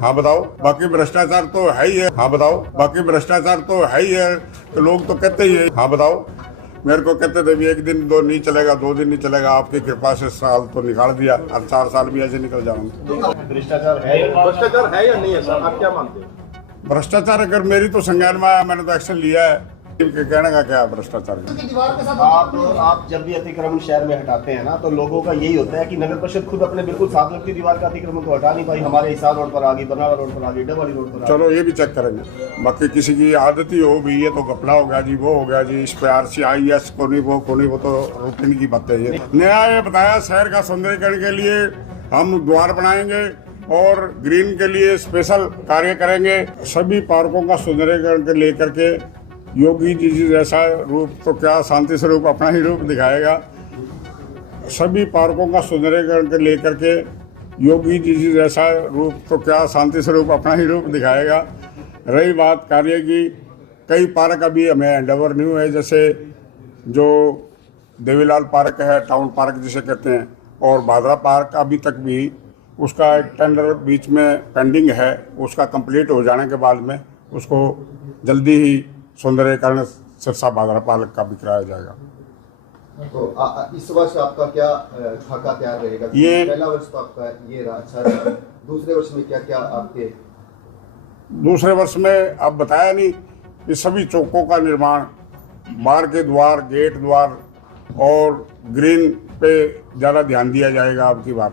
हाँ बताओ, बाकी भ्रष्टाचार तो है ही है। हाँ बताओ, बाकी भ्रष्टाचार तो है ही है, तो लोग तो कहते ही है। हाँ बताओ, मेरे को कहते थे भी एक दिन दो नहीं चलेगा, 2 दिन नहीं चलेगा, आपकी कृपा से साल तो निकाल दिया, अब 4 साल भी ऐसे निकल जाऊंगा। भ्रष्टाचार है या नहीं है सर, आप क्या मानते हैं? भ्रष्टाचार अगर मेरी तो संज्ञान में आया, मैंने तो एक्शन लिया है। कहने का क्या भ्रष्टाचार का? आप जब भी अतिक्रमण शहर में हटाते हैं ना, तो लोगों का यही होता है कि नगर परिषद खुद अपने बिल्कुल साथ लगती दीवार का अतिक्रमण को हटा नहीं पाई। हमारे हिसार रोड पर आ गई, बनावा रोड पर आ गई, डबवाली रोड पर आ गई। चलो ये भी चेक करेंगे। बाकी किसी की आदत ही हो भी, ये तो कपड़ा हो गया जी, वो हो गया जी, इस पे RCIS को नहीं, वो तो रूटीन की बात है। ये नया ये बताया, शहर का सौंदर्यीकरण के लिए हम द्वार बनाएंगे और ग्रीन के लिए स्पेशल कार्य करेंगे। सभी पार्कों का सौंदर्यीकरण के लेकर के योगी जी जैसा रूप तो क्या, शांति स्वरूप अपना ही रूप दिखाएगा। सभी पार्कों का सौंदर्यीकरण के लेकर के योगी जी जैसा रूप तो क्या, शांति स्वरूप अपना ही रूप दिखाएगा। रही बात कार्य की, कई पार्क अभी हमें हैंडओवर नहीं हुए, जैसे जो देवीलाल पार्क है, टाउन पार्क जिसे कहते हैं, और भादरा पार्क अभी तक भी उसका एक टेंडर बीच में पेंडिंग है। उसका कंप्लीट हो जाने के बाद में उसको जल्दी ही सौंदर्यीकरण सिरसा भादरा पार्क का भी कराया जाएगा। तो इस वर्ष आपका क्या खाका तैयार रहेगा? ये पहला वर्ष तो आपका ये रहा, अच्छा रहा। दूसरे वर्ष में क्या क्या आपके? दूसरे वर्ष में अब बताया नहीं, ये सभी चौकों का निर्माण, बाहर के द्वार, गेट द्वार और ग्रीन पे ज़्यादा ध्यान दिया जाएगा अब की बार।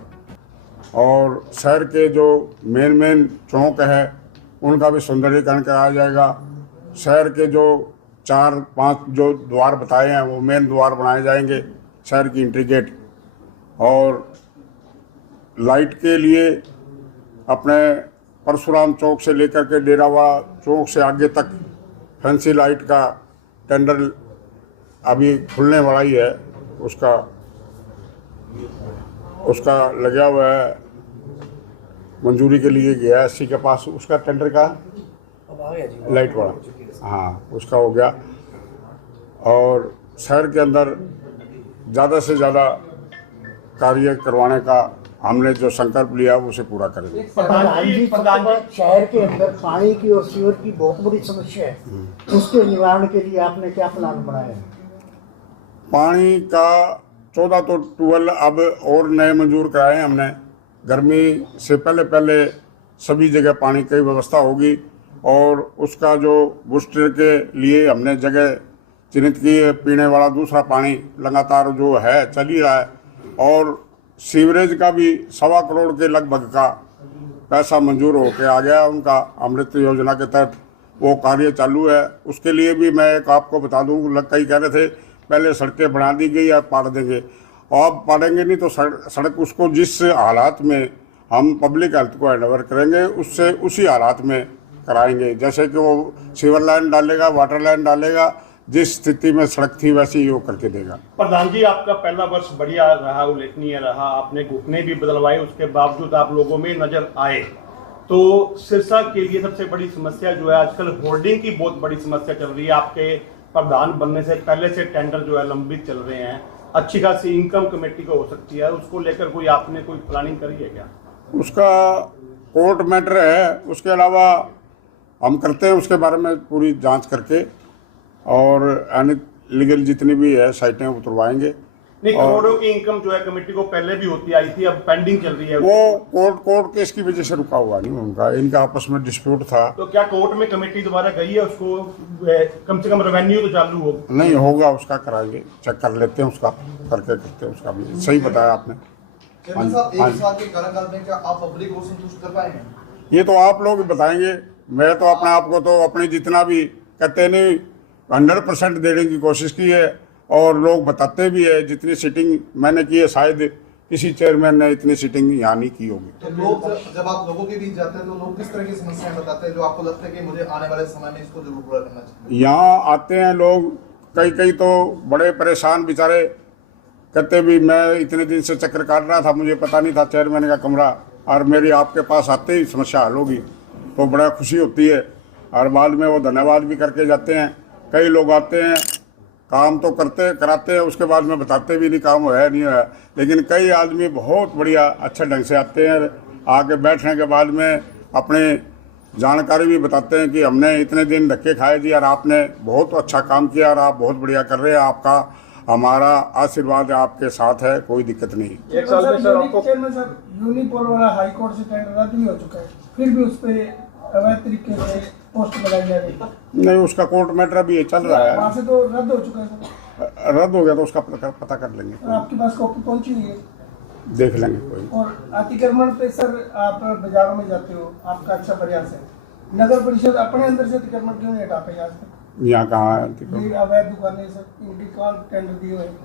और शहर के जो मेन चौक है उनका भी सौंदर्यीकरण कराया जाएगा। शहर के जो 4-5 जो द्वार बताए हैं वो मेन द्वार बनाए जाएंगे, शहर की एंट्री गेट। और लाइट के लिए अपने परशुराम चौक से लेकर के डेरावाड़ा चौक से आगे तक फैंसी लाइट का टेंडर अभी खुलने वाला ही है। उसका लगा हुआ है, मंजूरी के लिए गया है SC के पास, उसका टेंडर का लाइट वाला, हाँ उसका हो गया। और शहर के अंदर ज़्यादा से ज़्यादा कार्य करवाने का हमने जो संकल्प लिया वो उसे पूरा करेंगे। शहर के अंदर पानी की और सीवर की बहुत बड़ी समस्या है, उसके निवारण के लिए आपने क्या प्लान बनाया है? पानी का 14 तो ट्यूबवेल अब और नए मंजूर कराए हमने। गर्मी से पहले सभी जगह पानी की व्यवस्था होगी। और उसका जो बूस्टर के लिए हमने जगह चिन्हित की है, पीने वाला दूसरा पानी लगातार जो है चल ही रहा है। और सीवरेज का भी 1.25 करोड़ के लगभग का पैसा मंजूर होकर आ गया उनका, अमृत योजना के तहत वो कार्य चालू है। उसके लिए भी मैं एक आपको बता दूँ, कई कह रहे थे पहले सड़कें बना दी गई या पाड़ देंगे, और अब पाड़ेंगे नहीं तो सड़क उसको जिस हालात में हम पब्लिक हेल्थ को हैंडओवर करेंगे उससे उसी हालात में कराएंगे। जैसे कि वो सीवर लाइन डालेगा, वाटर लाइन डालेगा, जिस स्थिति में सड़क थी वैसे ही वो करके देगा। प्रधान जी, आपका पहला वर्ष बढ़िया रहा, उल्लेखनीय रहा। आपने घुटने भी बदलवाए, उसके बावजूद आप लोगों में नजर आए। तो सिरसा के लिए सबसे बड़ी समस्या जो है आजकल होर्डिंग की बहुत बड़ी समस्या चल रही है। आपके प्रधान बनने से पहले से टेंडर जो है लंबित चल रहे हैं। अच्छी खासी इनकम कमेटी को हो सकती है, उसको लेकर कोई आपने कोई प्लानिंग करी है क्या? उसका कोर्ट मैटर है, उसके अलावा हम करते हैं उसके बारे में पूरी जांच करके, और लीगल जितनी भी है साइटें उतरवाएंगे। नहीं, करोड़ों की इनकम जो है कमेटी को पहले भी होती आई थी, अब पेंडिंग चल रही है। वो कोर्ट केस की वजह से रुका हुआ नहीं उनका, इनका आपस में डिस्प्यूट था। तो क्या कोर्ट में कमेटी दोबारा गई है? उसको कम से कम रेवेन्यू तो चालू हो नहीं होगा, उसका कराएंगे, चेक कर लेते हैं, उसका करके करते हैं। उसका भी सही बताया आपने। एक साल के कार्यकाल में क्या आप पब्लिक को संतुष्ट कर पाएंगे? ये तो आप लोग बताएंगे। मैं तो अपने आप को तो अपनी जितना भी कहते नहीं 100% देने की कोशिश की है, और लोग बताते भी है जितनी सीटिंग मैंने की है शायद किसी चेयरमैन ने इतनी सीटिंग यहाँ नहीं की होगी। तो लोग जब आप लोगों के बीच जाते हैं तो लोग किस तरह की समस्याएं बताते हैं जो आपको लगता है कि मुझे आने वाले समय में इसको जरूर पूरा करना चाहिए? यहाँ आते हैं लोग, कई तो बड़े परेशान बेचारे, कहते भी मैं इतने दिन से चक्कर काट रहा था, मुझे पता नहीं था चेयरमैन का कमरा, और मेरी आपके पास आते ही समस्या हल होगी, तो बड़ा खुशी होती है। और बाद में वो धन्यवाद भी करके जाते हैं। कई लोग आते हैं, काम तो कराते हैं, उसके बाद में बताते भी नहीं काम है नहीं है। लेकिन कई आदमी बहुत बढ़िया अच्छे ढंग से आते हैं, आके बैठने के बाद में अपने जानकारी भी बताते हैं कि हमने इतने दिन धक्के खाए जी और आपने बहुत अच्छा काम किया और आप बहुत बढ़िया कर रहे हैं, आपका हमारा आशीर्वाद आपके साथ है, कोई दिक्कत नहीं। एक साल में सर आपको यूनिपोल वाला हाई कोर्ट से टेंडर रद्द भी हो चुका है, फिर भी उस पर अवैध तरीके से पोस्ट लगाई जा रही है। नहीं, उसका कोर्ट मैटर अभी चल रहा है, वहाँ से तो रद्द हो चुका है सर। रद्द हो गया तो उसका पता कर लेंगे, और आपके पास कॉपी पहुंची हुई है। देख लेंगे कोई। और अतिक्रमण पे सर आप बाजारों में जाते हो, आपका अच्छा प्रयास है, नगर परिषद अपने अंदर से अतिक्रमण क्यों नहीं हटा पाई आज तक? यहाँ कहाँ है? ये अवैध दुकानें सर, इनके कौन टेंडर दिए हुए हैं?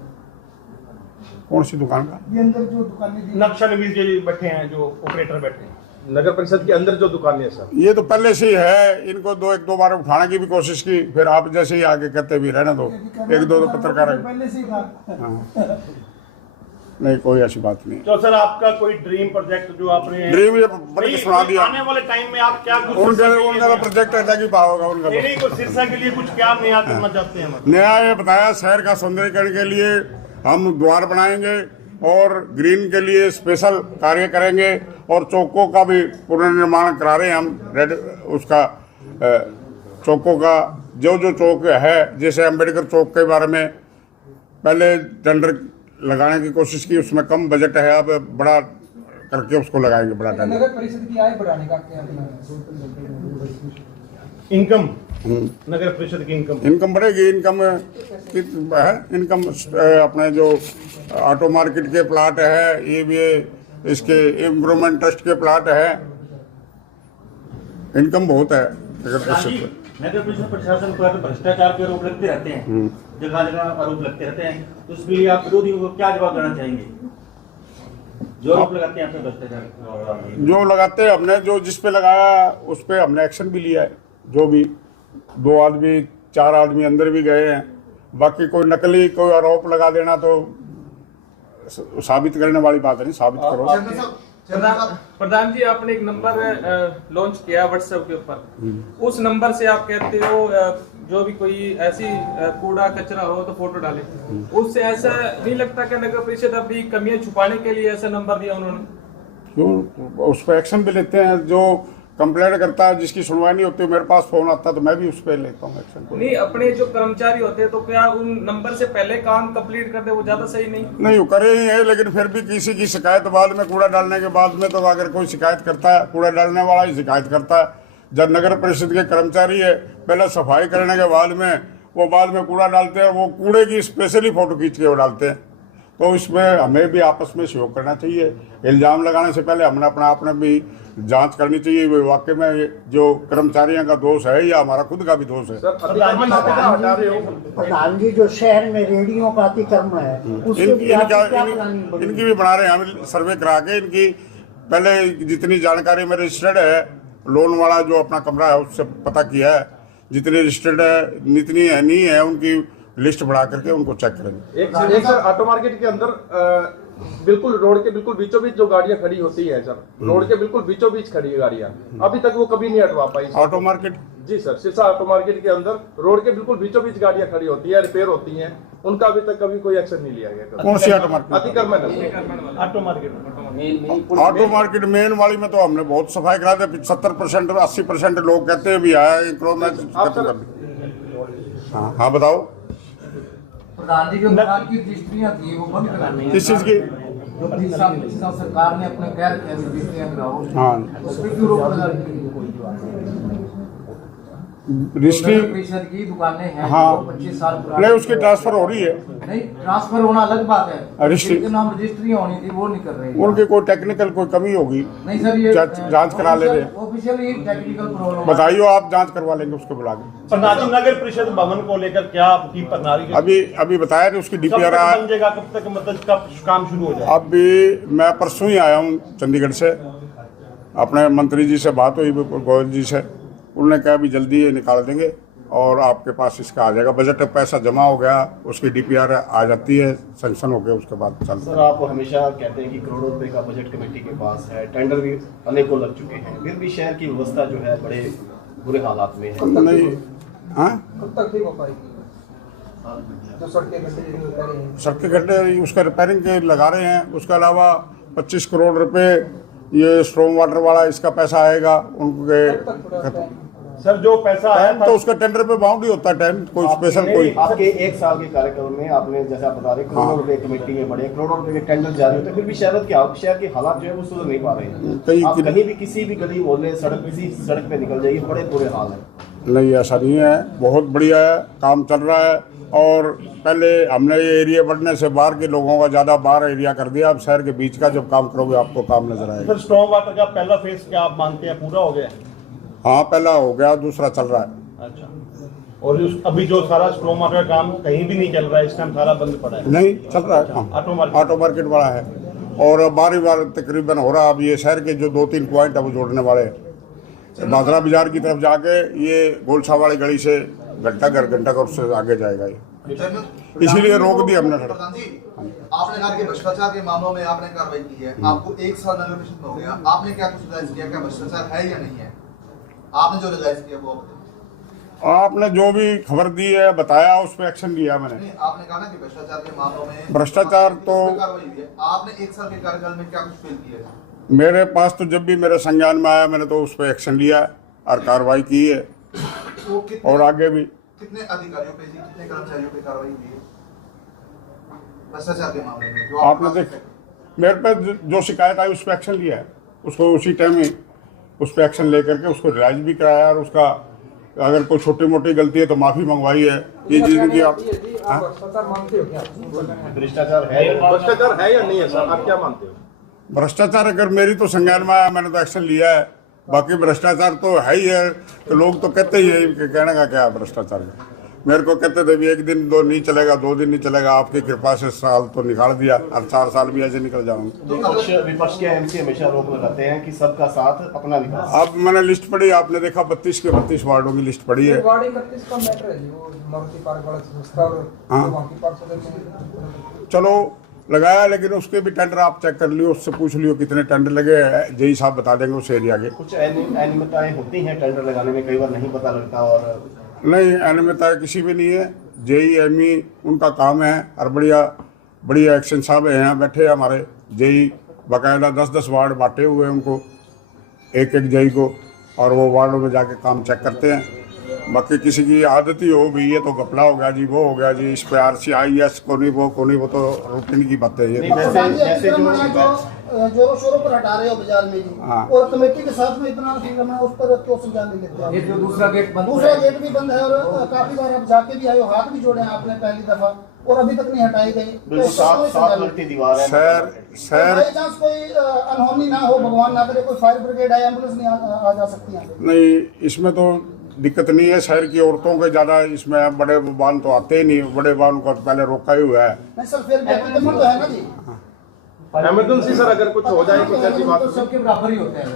कौन सी दुकान का? ये अंदर जो दुकानें दी नक्शलवीर जो बैठे हैं, जो ऑपरेटर बैठे हैं नगर परिषद के अंदर जो दुकानें हैं सर, ये तो पहले से ही है, इनको एक दो बार उठाने की भी कोशिश की, फिर आप जैसे ही आगे कहते भी रहने दो, एक दो पत्रकार पहले से ही था। नहीं, कोई ऐसी बात नहीं। तो सर आपका कोई ड्रीम प्रोजेक्ट जो आपने ड्रीम ये बड़े नहीं, सुना दिया, आने वाले टाइम में आप क्या कुछ उनका तो प्रोजेक्ट ऐसा कि पाओगा उनका तो। नहीं कुछ सिरसा के लिए कुछ क्या नया करना चाहते हैं? नया ये बताया, शहर का सौंदर्यीकरण के लिए हम द्वार बनाएंगे और ग्रीन के लिए स्पेशल कार्य करेंगे और चौकों का भी पुनर्निर्माण करा रहे हैं हम। रेड उसका चौकों का जो चौक है, जैसे अम्बेडकर चौक के बारे में पहले टेंडर लगाने की कोशिश की, उसमें कम बजट है, अब बड़ा करके उसको लगाएंगे, बड़ा टेंडर। नगर परिषद की आय बढ़ाने का क्या प्लान है? इनकम, नगर परिषद की इनकम बढ़ेगी। इनकम है, इनकम अपने जो ऑटो मार्केट के प्लाट है, ये भी इसके इम्प्रूवमेंट ट्रस्ट के प्लाट है, इनकम बहुत है नगर परिषद में। नगर परिषद प्रशासन पर भ्रष्टाचार के आरोप लगते रहते हैं, जगह जगह आरोप लगते रहते हैं, तो उसके लिए आप विरोधियों को क्या जवाब देना चाहेंगे जो आरोप लगाते हैं आपसे भ्रष्टाचार? जो लगाते हैं हमने, जो जिस पे लगाया उस पे हमने एक्शन भी लिया है। जो भी 2 आदमी 4 आदमी अंदर भी गए हैं। बाकी कोई नकली कोई आरोप लगा देना तो साबित करने वाली बात नहीं, साबित करो। प्रधान जी, आपने एक नंबर लॉन्च किया व्हाट्सएप के ऊपर, उस नंबर से आप कहते हो जो भी कोई ऐसी कूड़ा कचरा हो तो फोटो डाले, उससे ऐसा नहीं लगता कि नगर परिषद अपनी कमियां छुपाने के लिए ऐसा नंबर दिया उन्होंने? जो उस पर एक्शन भी लेते हैं, जो कंप्लेंट करता है, जिसकी सुनवाई नहीं होती, मेरे पास फोन आता है तो मैं भी उस पर लेता हूँ एक्शन। नहीं, अपने जो कर्मचारी होते हैं तो क्या उन नंबर से पहले काम कंप्लीट कर दे, वो ज्यादा सही नहीं? वो करे ही है, लेकिन फिर भी किसी की शिकायत बाद में, कूड़ा डालने के बाद में, तो अगर कोई शिकायत करता है, कूड़ा डालने वाला ही शिकायत करता है। जब नगर परिषद के कर्मचारी है, पहले सफाई करने के बाद में वो बाद में कूड़ा डालते हैं, वो कूड़े की स्पेशली फोटो खींच के वो डालते हैं। तो इसमें हमें भी आपस में सहयोग करना चाहिए। इल्ज़ाम लगाने से पहले हमने अपने भी जांच करनी चाहिए, वो वाकई में जो कर्मचारियों का दोष है या हमारा खुद का भी दोष है। प्रधान जी, जो शहर में रेडियो का अतिक्रमण है, उसके लिए आपकी क्या प्लानिंग बनी? इनकी भी बना रहे हैं हम सर्वे करा के। इनकी पहले जितनी जानकारी में रजिस्टर्ड है, लोन वाला जो अपना कमरा है उससे पता किया है, जितनी रजिस्टर्ड है जितनी है नहीं है, उनकी लिस्ट बढ़ा करके उनको चेक करेंगे। एक सर ऑटो मार्केट के अंदर बिल्कुल रोड के बिल्कुल बीचों बीच जो गाड़ियां खड़ी होती है सर, रोड के बिल्कुल बीचों बीच खड़ी है गाड़ियां, अभी तक वो कभी नहीं हटवा पाई। Auto market? जी सर, सिरसा ऑटो मार्केट के अंदर रोड के बिल्कुल बीचों बीच गाड़ियां खड़ी होती है, रिपेयर होती हैं, उनका अभी तक कभी कोई एक्शन नहीं लिया गया। कौन सी ऑटो मार्केट? अतिक्रमण auto market. Auto market main वाली में तो हमने बहुत सफाई करा दी। 70% 80% लोग कहते हैं भी आया इंक्रोमेंट खत्म कर दी। हाँ बताओ। प्रधान जी, जो मकान की रजिस्ट्रियां थी वो बंद करानी, किस चीज की? जो सरकार ने अपने गैर रजिस्ट्रियां कराओ, हाँ, उस पर क्यों रोक लगा दी? रजिस्ट्री परिषद की दुकानें हैं, हाँ, 25 साल पुरानी, नहीं उसकी ट्रांसफर हो रही है। नहीं, ट्रांसफर होना अलग बात है, रजिस्ट्री जिनके नाम रजिस्ट्री होनी थी वो नहीं कर रहे। उनकी कोई टेक्निकल कोई कमी होगी, नहीं सर, ये जांच करा ले रहे। ऑफिशियली टेक्निकल प्रॉब्लम बताइए, आप जांच करवा लेंगे उसको बुला के। प्रधान, नगर परिषद भवन को लेकर क्या आपकी प्रणाली? अभी बताया उसकी DPR बन जाएगा, कब तक मतलब कब काम शुरू हो जाएगा? अभी मैं परसों ही आया हूँ चंडीगढ़ से, अपने मंत्री जी से बात हुई, गोयल जी से, उन्होंने कहा भी जल्दी ये निकाल देंगे और आपके पास इसका आ जाएगा। बजट पैसा जमा हो गया, उसकी DPR आ जाती है, सैंक्शन हो गया, उसके बाद चलता सर आप हमेशा कहते हैं कि करोड़ों रुपए का बजट कमेटी के पास है, टेंडर भी अनेकों लग चुके हैं, फिर भी शहर की व्यवस्था जो है बड़े बुरे हालात में है। नहीं, हाँ, कब तक ठीक हो पाएगी जो सड़कें सड़कें गड्ढे उसका रिपेयरिंग के लगा रहे हैं। उसके अलावा 25 करोड़ रुपए ये स्ट्रॉन्ग वाटर वाला इसका पैसा आएगा उनके सर जो पैसा आया टाइम तो उसका टेंडर पे बाउंड ही होता है टाइम, कोई स्पेशल कोई आपके एक साल के कार्यक्रम में आपने जैसे आप बता रहे करोड़ों रुपए कमेटी में बढ़े, करोड़ों रुपए के टेंडर जारी होते हैं, फिर भी शहर के हालात जो है वो सुधर नहीं पा रहे हैं। आप कहीं भी किसी भी गली मोहल्ले सड़क किसी सड़क पे निकल जाइए, बड़े बुरे हाल है। नहीं ऐसा नहीं है, बहुत बढ़िया है, काम चल रहा है। और पहले हमने ये एरिया बढ़ने से बाहर के लोगों का ज़्यादा बाहर एरिया कर दिया, अब शहर के बीच का जब काम करोगे आपको काम नजर आएगा। सर स्ट्रॉन्ग वाटर का पहला फेज क्या आप मानते हैं पूरा हो गया? हाँ पहला हो गया, दूसरा चल रहा है। अच्छा, और अभी जो सारा स्ट्रॉन्ग वाटर का काम कहीं भी नहीं चल रहा है, इस टाइम सारा बंद पड़ा है? नहीं चल रहा है, ऑटो मार्केट वाला है और बारी बार तकरीबन हो रहा। अब ये शहर के जो 2-3 पॉइंट है वो जोड़ने वाले हैं। बादरा बाजार की तरफ जाके ये गोलछा वाली गली से घंटा घर उससे आगे जाएगा ये, इसीलिए रोक दी हमने। प्रधान जी, आपने कहा कि भ्रष्टाचार के मामलों में आपने कार्रवाई की है, आपको 1 साल नगर परिषद में हो गया, आपने क्या कुछ रियलाइज किया, क्या भ्रष्टाचार है या नहीं है? आपने जो रियलाइज किया वो आपने जो भी खबर दी है बताया, उस पर एक्शन लिया मैंने। नहीं, आपने कहा ना कि भ्रष्टाचार के मामलों में भ्रष्टाचार तो कार्रवाई हुई है, आपने 1 साल के कार्यकाल में क्या कुछ फेल किया है? मेरे पास तो जब भी मेरे संज्ञान में आया मैंने तो उस पर एक्शन लिया है और कार्रवाई की है, तो और आगे भी। कितने अधिकारियों पे कितने कर्मचारियों पे कार्रवाई हुई है भ्रष्टाचार के मामले में? जो आपने देख मेरे पे जो शिकायत आई उस पर एक्शन लिया है, उसको उसी टाइम ही उस पर एक्शन लेकर के उसको रिलाइज भी कराया, और उसका अगर कोई छोटी मोटी गलती है तो माफी मंगवाई है। ये चीज की आप भ्रष्टाचार है या नहीं है सर, आप क्या मानते हो? भ्रष्टाचार अगर मेरी तो संज्ञान में आया मैंने तो एक्शन लिया है, बाकी भ्रष्टाचार तो है ही है। तो लोग तो कहते ही है कि कहने का क्या है भ्रष्टाचार का। मेरे को कहते थे भी 1 दिन 2 नहीं चलेगा, 2 दिन नहीं चलेगा, आपकी कृपा से साल तो निकाल दिया, और 4 साल भी ऐसे निकल जाऊंगा। विपक्ष के एमसी हमेशा रोक लगाते हैं कि सबका साथ अपना विकास। अब मैंने लिस्ट पढ़ी, आपने देखा 32 के 32 वार्डों की लिस्ट पढ़ी है। चलो लगाया, लेकिन उसके भी टेंडर आप चेक कर लियो, उससे पूछ लियो कितने टेंडर लगे, जई साहब बता देंगे उस एरिया के। कुछ अनियमितताएं होती हैं टेंडर लगाने में, कई बार नहीं पता लगता। और नहीं, अनियमितता किसी भी नहीं है, JEME उनका काम है, और बढ़िया एक्शन साहब है यहाँ बैठे हमारे JE, बाकायदा 10-10 वार्ड बांटे हुए हैं उनको, एक JE को, और वो वार्डों में जाके काम चेक करते हैं। बाकी किसी की आदत ही हो भी, ये तो घपला हो गया जी, वो हो गया जी, इस पे RCIS को नहीं वो तो रूटीन की बात है ये। जैसे जोरों शोरों पर हटा रहे हो बाजार में जी, और कमेटी के साथ में इतना संक्रमण, उस पर क्यों संज्ञान नहीं लेते आप? ये जो दूसरा गेट भी बंद है, और काफी बार आप जाके भी आए हो, हाथ भी जोड़े हैं आपने पहली दफा, और अभी तक नहीं हटाई गई। सात लगती दीवार है। शहर चांस कोई अनहोनी ना हो, भगवान ना करे, कोई फायर ब्रिगेड आए, एम्बुलेंस नहीं आ जा सकती है? नहीं, इसमें तो दिक्कत नहीं है। शहर की औरतों के ज्यादा इसमें बड़े वाहन तो आते ही नहीं, बड़े वाहन को तो पहले रोका ही हुआ है। नहीं सर, फिर भी तो है ना जी, इमरजेंसी सर अगर कुछ हो जाए कुछ ऐसी बात, तो सबके बराबर ही होते हैं।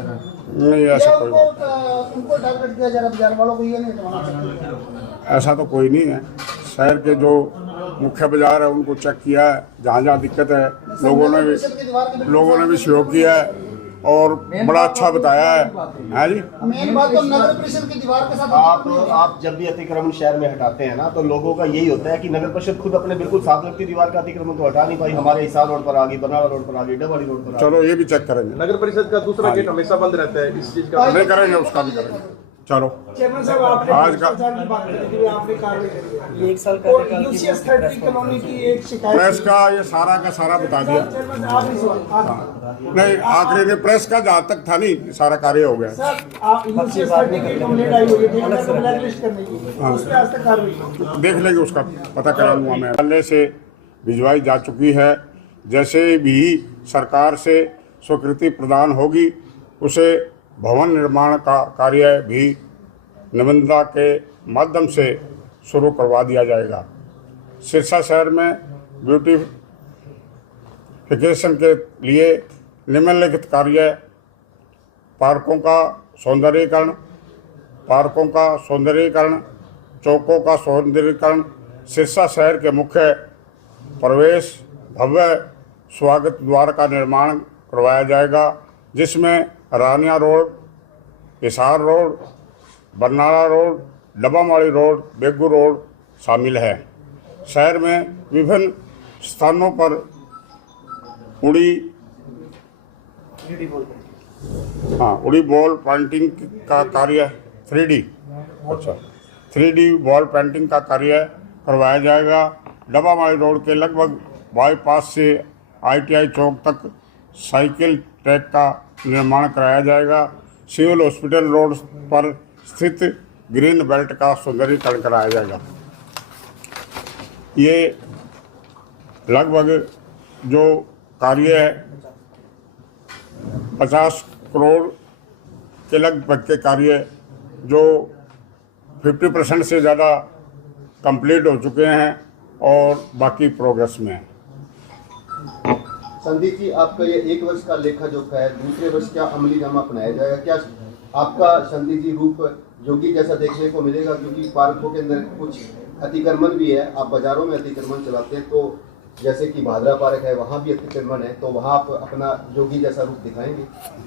नहीं ऐसा कोई उनको टारगेट किया जा रहा है, बाजार वालों को ये नहीं हटवाना। ऐसा तो कोई नहीं है। शहर के जो मुख्य बाजार है उनको चेक किया है, जहाँ जहाँ दिक्कत है लोगों ने भी सहयोग किया है, और बड़ा अच्छा बताया है। हाँ जी, मेन बात तो नगर परिषद की दीवार के साथ आप जब भी अतिक्रमण शहर में हटाते हैं ना, तो लोगों का यही होता है कि नगर परिषद खुद अपने बिल्कुल साथ लगती दीवार का अतिक्रमण तो हटा नहीं पाई। हमारे हिसार रोड पर आ गई, बरनाला रोड पर आ गई, डबवाली रोड पर। चलो ये भी चेक करेंगे। नगर परिषद का दूसरा गेट हमेशा बंद रहता है, इस चीज का नहीं करेंगे, उसका भी करेंगे। चलो चेयरमैन साहब, आपने आज का भ्रष्टाचार की बात करी थी, आपने कार्रवाई करी है। 1 साल का UCS 30 कॉलोनी की एक शिकायत, प्रेस का ये सारा का सारा बता दिया। चेयरमैन साहब आखिरी सवाल, नहीं, आखिरी में प्रेस का जहाँ तक था नहीं, सारा कार्य हो गया। सर आप UCS 30 की कंप्लेंट आई हुई थी ब्लैक लिस्ट करने की, उस पर आज तक कार्रवाई देख लेंगे, उसका पता करा लूँगा मैं। पहले से भिजवाई जा चुकी है, जैसे भी सरकार से स्वीकृति प्रदान होगी उसे भवन निर्माण का कार्य भी निबंधता के माध्यम से शुरू करवा दिया जाएगा। सिरसा शहर में ब्यूटिफिकेशन के लिए निम्नलिखित कार्य: पार्कों का सौंदर्यीकरण, चौकों का सौंदर्यीकरण, सिरसा शहर के मुख्य प्रवेश भव्य स्वागत द्वार का निर्माण करवाया जाएगा, जिसमें Rania road, Hisar road, Barnala road, डब्बामाड़ी रोड, बेगू रोड शामिल है। शहर में विभिन्न स्थानों पर हाँ, उड़ी बॉल पेंटिंग का कार्य 3D, अच्छा 3D वॉल पेंटिंग का कार्य करवाया जाएगा। डबामाई रोड के लगभग बाईपास से ITI चौक तक साइकिल ट्रैक का निर्माण कराया जाएगा। सिविल हॉस्पिटल रोड पर स्थित ग्रीन बेल्ट का सुंदरीकरण कराया जाएगा। ये लगभग जो कार्य है 50 करोड़ के लगभग के कार्य जो 50% से ज़्यादा कंप्लीट हो चुके हैं और बाकी प्रोग्रेस में है। संदीप जी, आपका ये 1 वर्ष का लेखा जोखा है, दूसरे वर्ष क्या अमली नामा अपनाया जाएगा? क्या आपका संदीप जी रूप जोगी जैसा देखने को मिलेगा? क्योंकि पार्कों के अंदर कुछ अतिक्रमण भी है, आप बाजारों में अतिक्रमण चलाते हैं, तो जैसे कि भादरा पार्क है वहाँ भी अतिक्रमण है, तो वहाँ आप अपना जोगी जैसा रूप दिखाएंगे?